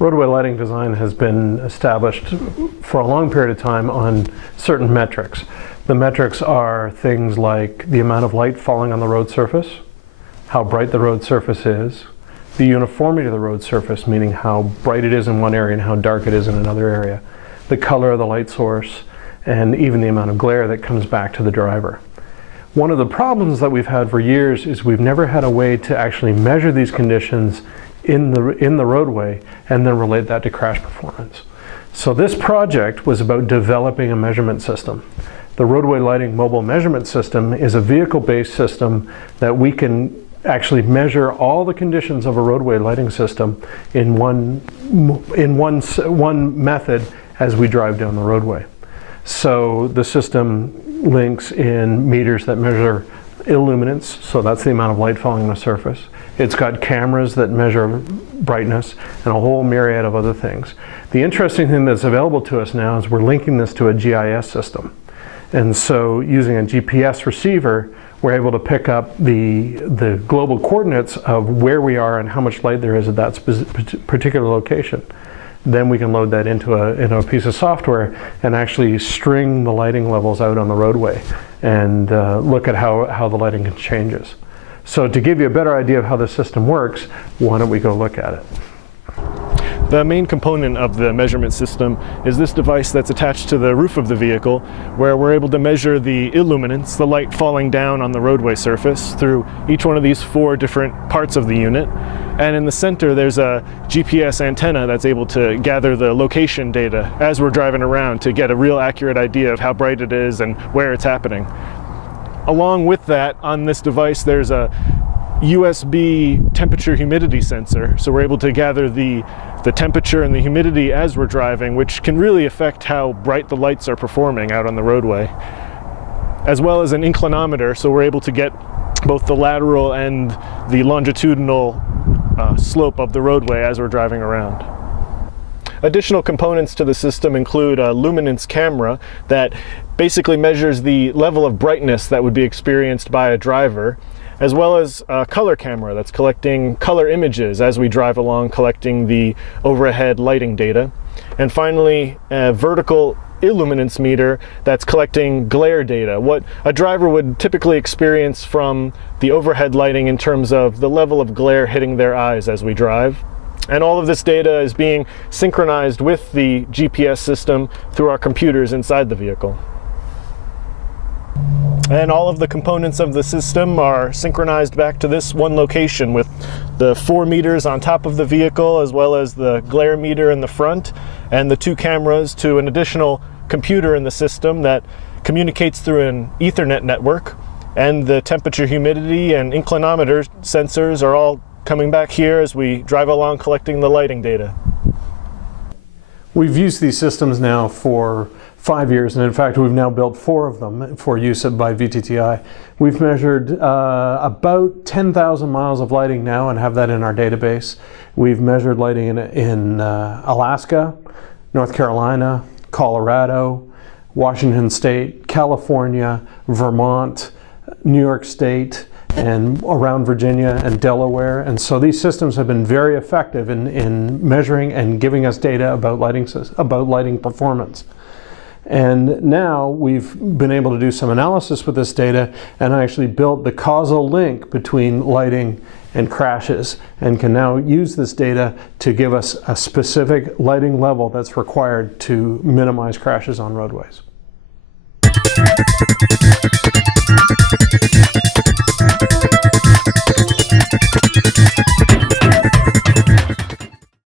Roadway lighting design has been established for a long period of time on certain metrics. The metrics are things like the amount of light falling on the road surface, how bright the road surface is, the uniformity of the road surface, meaning how bright it is in one area and how dark it is in another area, the color of the light source, and even the amount of glare that comes back to the driver. One of the problems that we've had for years is we've never had a way to actually measure these conditions in the roadway and then relate that to crash performance. So this project was about developing a measurement system. The Roadway Lighting Mobile Measurement System is a vehicle-based system that we can actually measure all the conditions of a roadway lighting system in one method as we drive down the roadway. So the system links in meters that measure illuminance, so that's the amount of light falling on the surface. It's got cameras that measure brightness and a whole myriad of other things. The interesting thing that's available to us now is we're linking this to a GIS system. And so using a GPS receiver, we're able to pick up the global coordinates of where we are and how much light there is at that particular location. Then we can load that into a piece of software and actually string the lighting levels out on the roadway and look at how the lighting changes. So to give you a better idea of how the system works, why don't we go look at it? The main component of the measurement system is this device that's attached to the roof of the vehicle, where we're able to measure the illuminance, the light falling down on the roadway surface, through each one of these 4 different parts of the unit. And in the center there's a GPS antenna that's able to gather the location data as we're driving around to get a real accurate idea of how bright it is and where it's happening. Along with that, on this device there's a USB temperature humidity sensor, so we're able to gather the temperature and the humidity as we're driving, which can really affect how bright the lights are performing out on the roadway. As well as an inclinometer, so we're able to get both the lateral and the longitudinal slope of the roadway as we're driving around. Additional components to the system include a luminance camera that basically measures the level of brightness that would be experienced by a driver, as well as a color camera that's collecting color images as we drive along, collecting the overhead lighting data. And finally, a vertical illuminance meter that's collecting glare data, what a driver would typically experience from the overhead lighting in terms of the level of glare hitting their eyes as we drive. And all of this data is being synchronized with the GPS system through our computers inside the vehicle. And all of the components of the system are synchronized back to this one location with the 4 meters on top of the vehicle, as well as the glare meter in the front and the 2 cameras to an additional computer in the system that communicates through an Ethernet network. And the temperature, humidity, and inclinometer sensors are all coming back here as we drive along collecting the lighting data. We've used these systems now for 5 years, and in fact we've now built 4 of them for use by VTTI. We've measured about 10,000 miles of lighting now and have that in our database. We've measured lighting in Alaska, North Carolina, Colorado, Washington State, California, Vermont, New York State, and around Virginia and Delaware. And so these systems have been very effective in measuring and giving us data about lighting performance. And now we've been able to do some analysis with this data and actually built the causal link between lighting and crashes, and can now use this data to give us a specific lighting level that's required to minimize crashes on roadways.